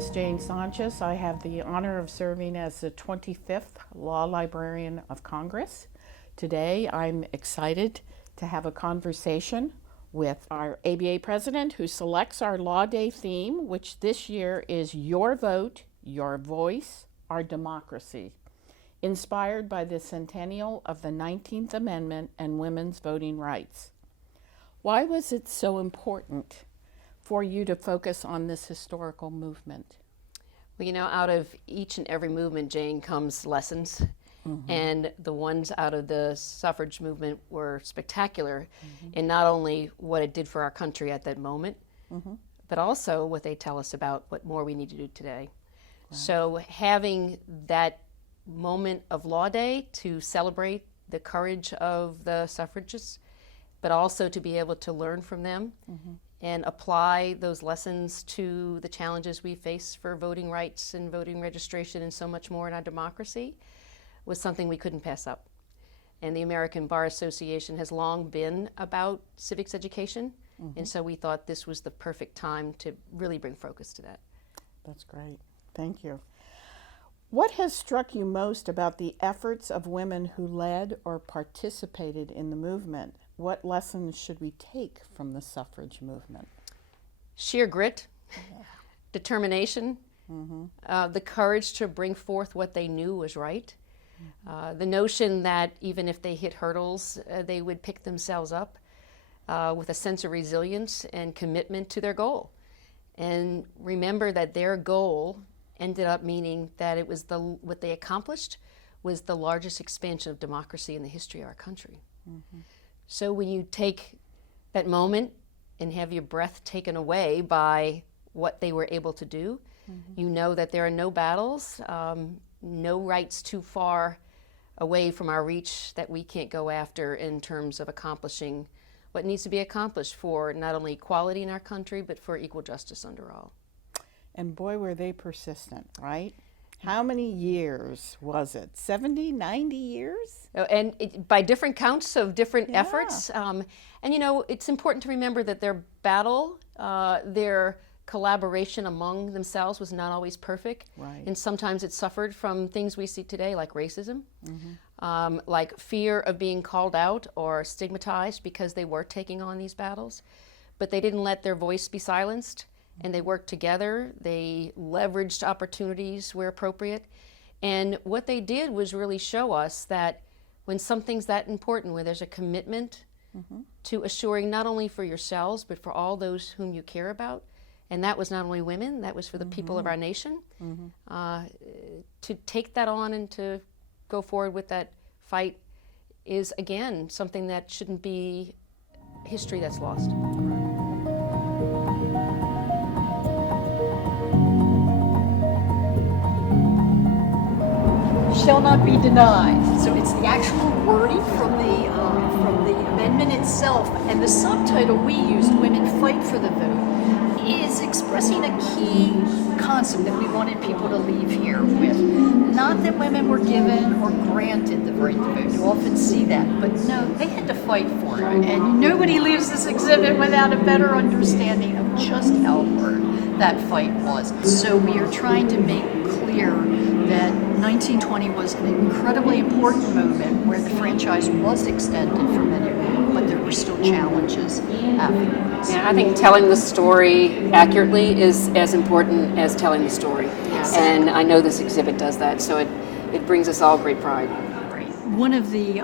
is Jane Sanchez. I have the honor of serving as the 25th Law Librarian of Congress. Today, I'm excited to have a conversation with our ABA president who selects our Law Day theme, which this year is Your Vote, Your Voice, Our Democracy, inspired by the centennial of the 19th Amendment and women's voting rights. Why was it so important for you to focus on this historical movement? Well, you know, out of each and every movement, Jane, comes lessons. And the ones out of the suffrage movement were spectacular in not only what it did for our country at that moment, but also what they tell us about what more we need to do today. Right. So having that moment of Law Day to celebrate the courage of the suffragists, but also to be able to learn from them and apply those lessons to the challenges we face for voting rights and voting registration and so much more in our democracy was something we couldn't pass up. And the American Bar Association has long been about civics education, and so we thought this was the perfect time to really bring focus to that. That's great. Thank you. What has struck you most about the efforts of women who led or participated in the movement? What lessons should we take from the suffrage movement? Sheer grit, determination, the courage to bring forth what they knew was right, the notion that even if they hit hurdles, they would pick themselves up with a sense of resilience and commitment to their goal. And remember that their goal ended up meaning that it was what they accomplished was the largest expansion of democracy in the history of our country. So when you take that moment and have your breath taken away by what they were able to do, you know that there are no battles, no rights too far away from our reach that we can't go after in terms of accomplishing what needs to be accomplished for not only equality in our country, but for equal justice under all. And boy, were they persistent, right? How many years was it? 70, 90 years? And by different counts of different efforts. And you know, it's important to remember that their battle, their collaboration among themselves was not always perfect. Right. And sometimes it suffered from things we see today like racism, like fear of being called out or stigmatized because they were taking on these battles. But they didn't let their voice be silenced. And they worked together, they leveraged opportunities where appropriate. And what they did was really show us that when something's that important, where there's a commitment to assuring not only for yourselves, but for all those whom you care about, and that was not only women, that was for the people of our nation, to take that on and to go forward with that fight is, again, something that shouldn't be history that's lost. Shall not be denied. So it's the actual wording from the amendment itself, and the subtitle we used, "Women Fight for the Vote," is expressing a key concept that we wanted people to leave here with. Not that women were given or granted the right to vote. You often see that, but no, they had to fight for it. And nobody leaves this exhibit without a better understanding of just how hard that fight was. So we are trying to make clear that 1920 was an incredibly important moment where the franchise was extended for many women, but there were still challenges afterwards. Yeah, I think telling the story accurately is as important as telling the story. Yes. And I know this exhibit does that, so it brings us all great pride. One of the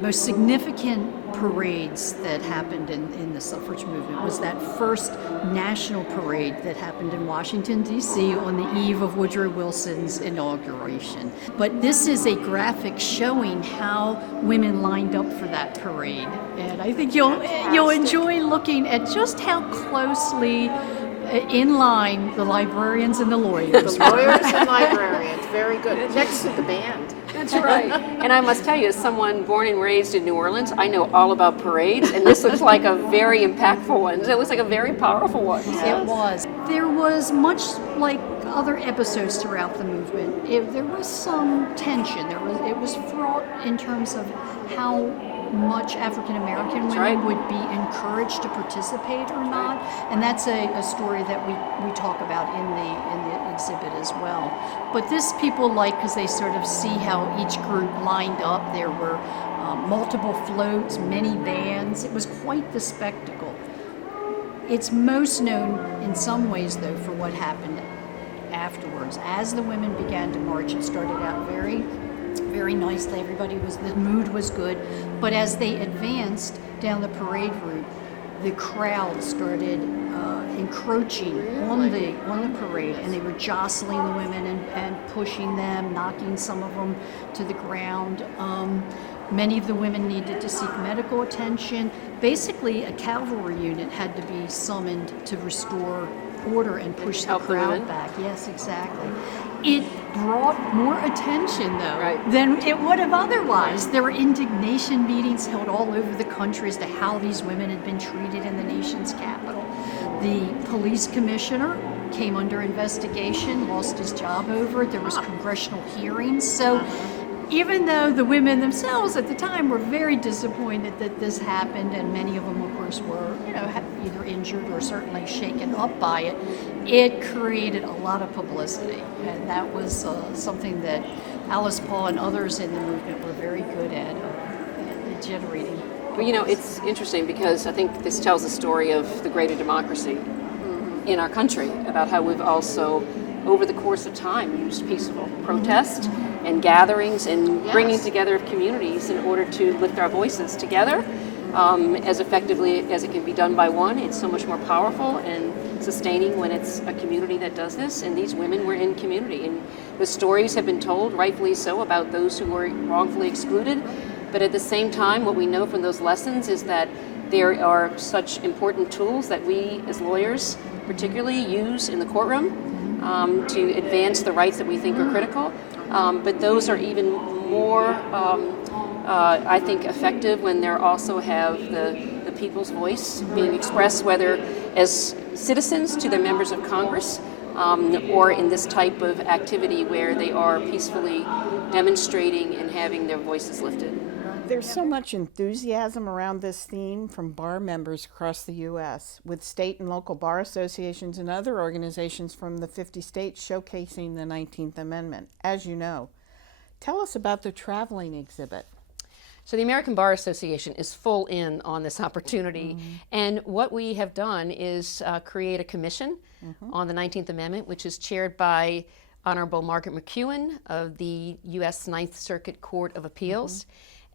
most significant parades that happened in the suffrage movement was that first national parade that happened in Washington, D.C. on the eve of Woodrow Wilson's inauguration. But this is a graphic showing how women lined up for that parade. And I think you'll enjoy looking at just how closely in line the librarians and the lawyers. The lawyers and librarians, very good. Next to the band. That's right. And I must tell you, as someone born and raised in New Orleans, I know all about parades, and this looks like a very impactful one. It looks like a very powerful one. It was. There was much like other episodes throughout the movement. There was some tension. It was fraught in terms of how much African American women right. would be encouraged to participate or not, and that's a story that we talk about in the exhibit as well. But this people like, because they sort of see how each group lined up. There were multiple floats, many bands. It was quite the spectacle. It's most known in some ways, though, for what happened afterwards. As the women began to march, it started out very, very nicely. The mood was good. But as they advanced down the parade route, the crowd started encroaching on the parade, and they were jostling the women and pushing them, knocking some of them to the ground. Many of the women needed to seek medical attention. Basically, a cavalry unit had to be summoned to restore order and push the crowd back. Yes, exactly. It brought more attention, though, than it would have otherwise. There were indignation meetings held all over the country as to how these women had been treated in the nation's capital. The police commissioner came under investigation, lost his job over it. There was congressional hearings. So even though the women themselves at the time were very disappointed that this happened, and many of them, of course, were either injured or certainly shaken up by it, it created a lot of publicity, and that was something that Alice Paul and others in the movement were very good at generating. Well, it's interesting because I think this tells the story of the greater democracy in our country, about how we've also, over the course of time, used peaceful protest and gatherings and bringing together of communities in order to lift our voices together as effectively as it can be done by one. It's so much more powerful and sustaining when it's a community that does this, and these women were in community, and the stories have been told, rightfully so, about those who were wrongfully excluded. But at the same time, what we know from those lessons is that there are such important tools that we as lawyers particularly use in the courtroom to advance the rights that we think are critical. But those are even more, I think, effective when they also have the people's voice being expressed, whether as citizens to their members of Congress, or in this type of activity where they are peacefully demonstrating and having their voices lifted. There's so much enthusiasm around this theme from bar members across the U.S., with state and local bar associations and other organizations from the 50 states showcasing the 19th Amendment, as you know. Tell us about the traveling exhibit. So the American Bar Association is full in on this opportunity, and what we have done is create a commission on the 19th Amendment, which is chaired by Honorable Margaret McEwen of the U.S. Ninth Circuit Court of Appeals,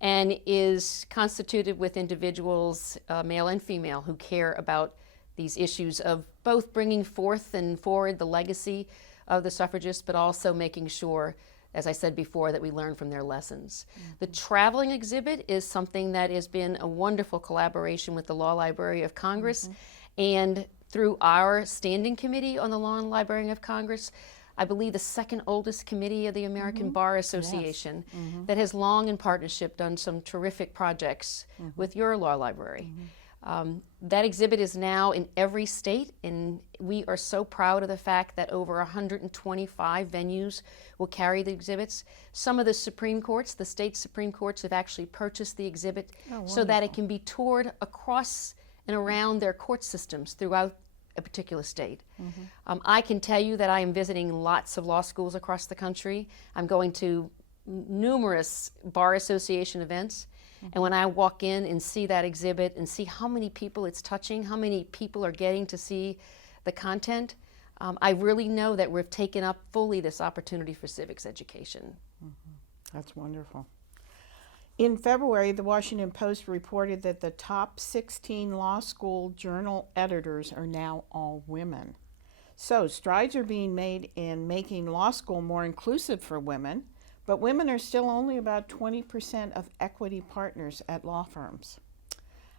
and is constituted with individuals, male and female, who care about these issues of both bringing forth and forward the legacy of the suffragists, but also making sure, as I said before, that we learn from their lessons. The traveling exhibit is something that has been a wonderful collaboration with the Law Library of Congress, and through our standing committee on the Law and Librarian of Congress, I believe the second oldest committee of the American Bar Association, that has long in partnership done some terrific projects with your law library. That exhibit is now in every state, and we are so proud of the fact that over 125 venues will carry the exhibits. Some of the Supreme Courts, the state Supreme Courts, have actually purchased the exhibit so that it can be toured across and around their court systems throughout a particular state. I can tell you that I am visiting lots of law schools across the country. I'm going to numerous bar association events, and when I walk in and see that exhibit and see how many people it's touching, how many people are getting to see the content, I really know that we've taken up fully this opportunity for civics education. That's wonderful. In February, the Washington Post reported that the top 16 law school journal editors are now all women. So strides are being made in making law school more inclusive for women, but women are still only about 20% of equity partners at law firms.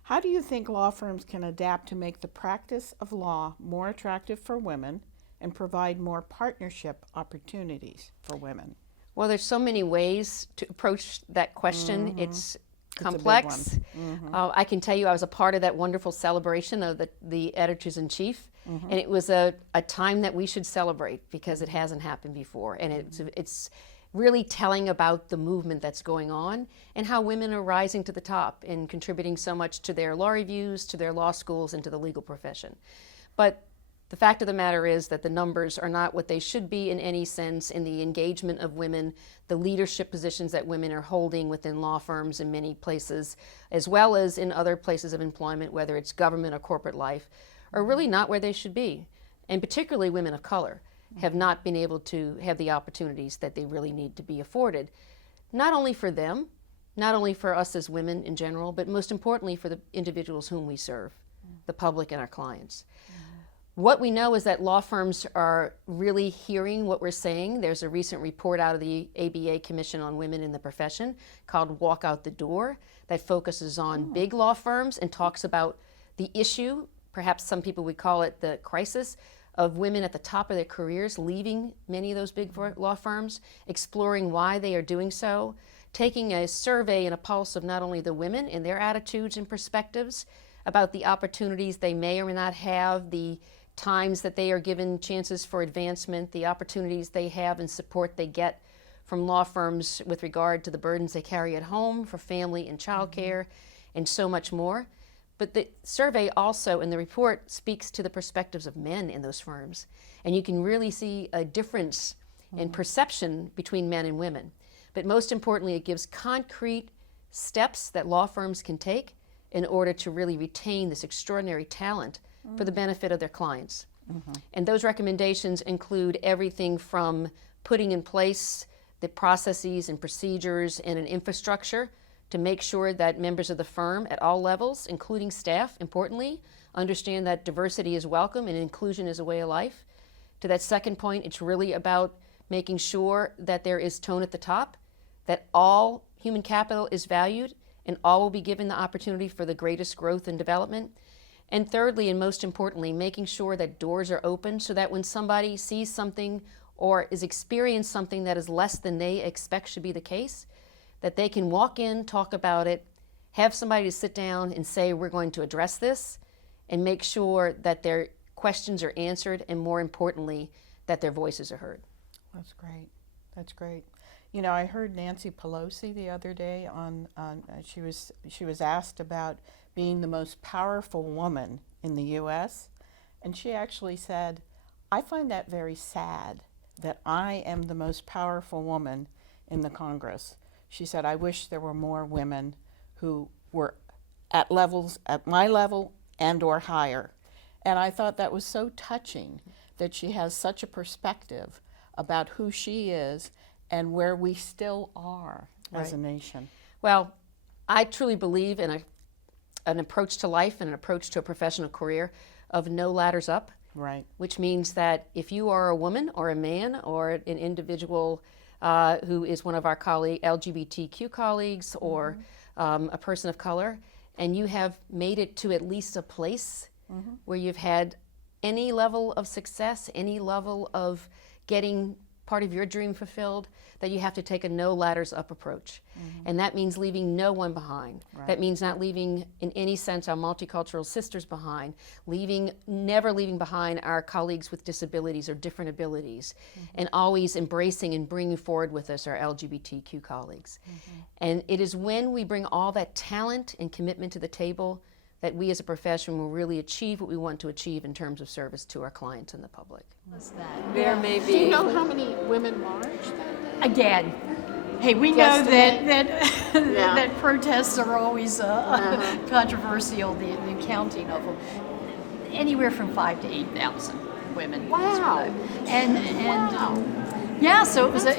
How do you think law firms can adapt to make the practice of law more attractive for women and provide more partnership opportunities for women? Well, there's so many ways to approach that question. It's complex. I can tell you I was a part of that wonderful celebration of the editors-in-chief, and it was a time that we should celebrate because it hasn't happened before. And it's really telling about the movement that's going on and how women are rising to the top and contributing so much to their law reviews, to their law schools, and to the legal profession. But the fact of the matter is that the numbers are not what they should be in any sense in the engagement of women, the leadership positions that women are holding within law firms in many places, as well as in other places of employment, whether it's government or corporate life, are really not where they should be. And particularly women of color have not been able to have the opportunities that they really need to be afforded, not only for them, not only for us as women in general, but most importantly for the individuals whom we serve, the public and our clients. What we know is that law firms are really hearing what we're saying. There's a recent report out of the ABA Commission on Women in the Profession called Walk Out the Door that focuses on big law firms and talks about the issue, perhaps some people would call it the crisis, of women at the top of their careers leaving many of those big law firms, exploring why they are doing so, taking a survey and a pulse of not only the women and their attitudes and perspectives about the opportunities they may or may not have, the times that they are given chances for advancement, the opportunities they have and support they get from law firms with regard to the burdens they carry at home for family and childcare, and so much more. But the survey also in the report speaks to the perspectives of men in those firms. And you can really see a difference in perception between men and women. But most importantly, it gives concrete steps that law firms can take in order to really retain this extraordinary talent for the benefit of their clients. And those recommendations include everything from putting in place the processes and procedures and an infrastructure to make sure that members of the firm at all levels, including staff, importantly, understand that diversity is welcome and inclusion is a way of life. To that second point, it's really about making sure that there is tone at the top, that all human capital is valued and all will be given the opportunity for the greatest growth and development. And thirdly, and most importantly, making sure that doors are open so that when somebody sees something or is experiencing something that is less than they expect should be the case, that they can walk in, talk about it, have somebody to sit down and say, we're going to address this, and make sure that their questions are answered, and more importantly, that their voices are heard. That's great. That's great. You know, I heard Nancy Pelosi the other day she was asked about being the most powerful woman in the U.S., and she actually said, I find that very sad that I am the most powerful woman in the Congress. She said, I wish there were more women who were at my level and or higher. And I thought that was so touching that she has such a perspective about who she is and where we still are as a nation. Well, I truly believe in an approach to life and an approach to a professional career of no ladders up. Right. Which means that if you are a woman or a man or an individual who is one of our LGBTQ colleagues or a person of color, and you have made it to at least a place where you've had any level of success, any level of getting part of your dream fulfilled, that you have to take a no ladders up approach. And that means leaving no one behind. Right. That means not leaving in any sense our multicultural sisters behind, never leaving behind our colleagues with disabilities or different abilities, and always embracing and bringing forward with us our LGBTQ colleagues. And it is when we bring all that talent and commitment to the table that we as a profession will really achieve what we want to achieve in terms of service to our clients and the public. There may Do you know how many women marched that day? Again, hey, we know that protests are always controversial, the counting of them. Anywhere from 5,000 to 8,000 women. Wow. Yeah, so it was a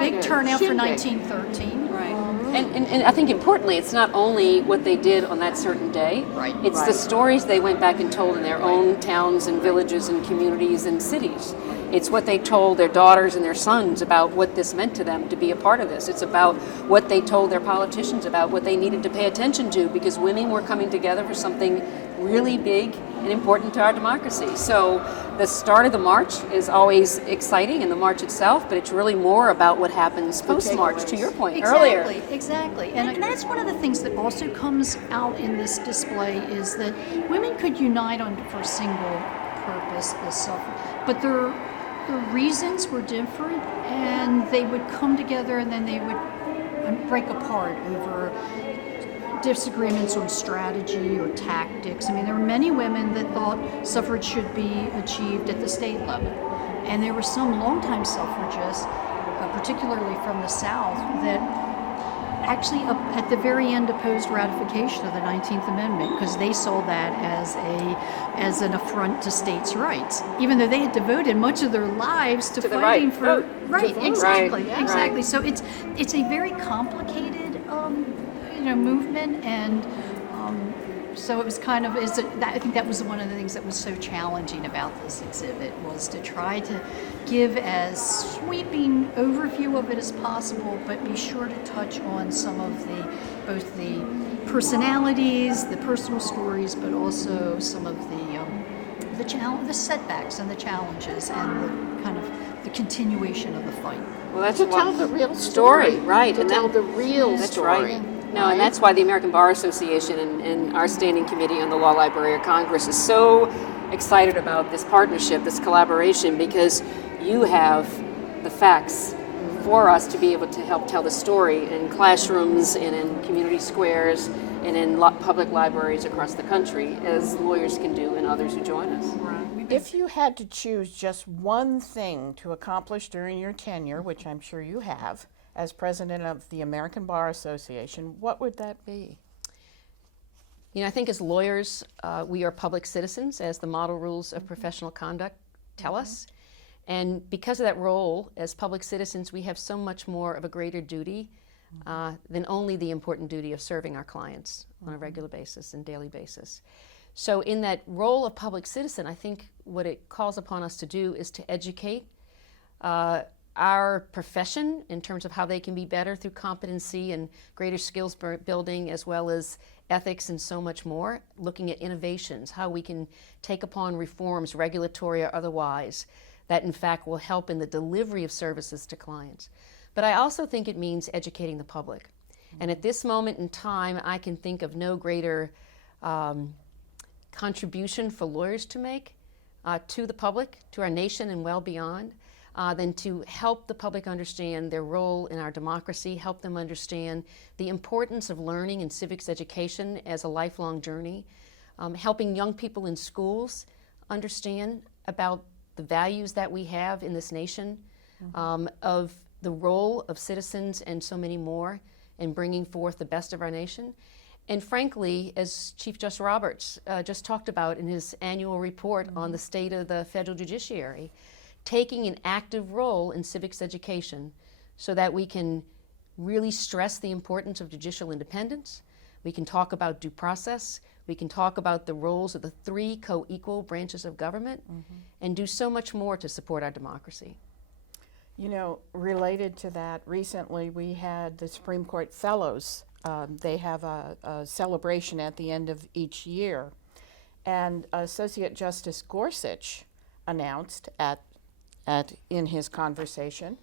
big turnout for 1913. Right. And I think importantly, it's not only what they did on that certain day. Right. It's the stories they went back and told in their own towns and villages and communities and cities. It's what they told their daughters and their sons about what this meant to them to be a part of this. It's about what they told their politicians about what they needed to pay attention to, because women were coming together for something really big and important to our democracy. So the start of the march is always exciting, and the march itself, but it's really more about what happens post-march, to your point earlier. Exactly. And that's one of the things that also comes out in this display is that women could unite for a single purpose, the suffrage, but the reasons were different, and they would come together and then they would break apart over disagreements on strategy or tactics. I mean, there were many women that thought suffrage should be achieved at the state level, and there were some longtime suffragists, particularly from the South, that actually up at the very end opposed ratification of the 19th Amendment because they saw that as an affront to states' rights, even though they had devoted much of their lives to fighting for exactly. Right. So it's a very complicated movement, and so it was kind of I think that was one of the things that was so challenging about this exhibit, was to try to give as sweeping overview of it as possible, but be sure to touch on some of both the personalities, the personal stories, but also some of the setbacks and the challenges and the kind of the continuation of the fight. Well, that's To tell the real story. right? To tell the real That's story. right. No, and that's why the American Bar Association and our standing committee on the Law Library of Congress is so excited about this partnership, this collaboration, because you have the facts for us to be able to help tell the story in classrooms and in community squares and in public libraries across the country, as lawyers can do and others who join us. If you had to choose just one thing to accomplish during your tenure, which I'm sure you have, as president of the American Bar Association, what would that be? You know, I think as lawyers, we are public citizens, as the model rules of professional conduct tell us. And because of that role as public citizens, we have so much more of a greater duty than only the important duty of serving our clients on a regular basis and daily basis. So in that role of public citizen, I think what it calls upon us to do is to educate our profession in terms of how they can be better through competency and greater skills building, as well as ethics and so much more, looking at innovations, how we can take upon reforms, regulatory or otherwise, that in fact will help in the delivery of services to clients. But I also think it means educating the public. And at this moment in time, I can think of no greater contribution for lawyers to make to the public, to our nation and well beyond, than to help the public understand their role in our democracy, help them understand the importance of learning and civics education as a lifelong journey, helping young people in schools understand about the values that we have in this nation, of the role of citizens and so many more in bringing forth the best of our nation. And frankly, as Chief Justice Roberts just talked about in his annual report on the state of the federal judiciary, taking an active role in civics education so that we can really stress the importance of judicial independence. We can talk about due process. We can talk about the roles of the three co-equal branches of government and do so much more to support our democracy. You know, related to that, recently we had the Supreme Court Fellows. They have a celebration at the end of each year. And Associate Justice Gorsuch announced in his conversation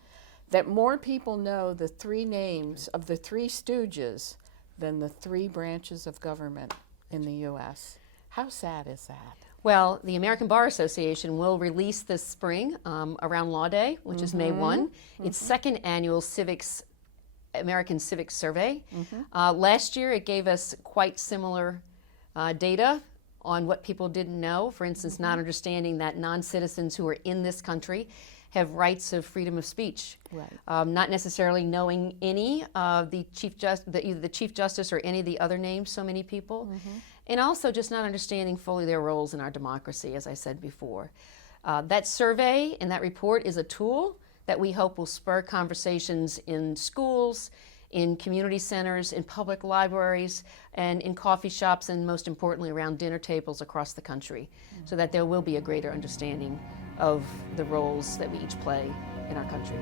that more people know the three names of the three stooges than the three branches of government in the U.S. How sad is that? Well, the American Bar Association will release this spring around Law Day, which is May 1, its second annual American Civics Survey. Last year it gave us quite similar data on what people didn't know. For instance, not understanding that non-citizens who are in this country have rights of freedom of speech. Right. Not necessarily knowing any of the either the Chief Justice or any of the other names, so many people. And also just not understanding fully their roles in our democracy, as I said before. That survey and that report is a tool that we hope will spur conversations in schools, in community centers, in public libraries, and in coffee shops, and most importantly around dinner tables across the country, so that there will be a greater understanding of the roles that we each play in our country.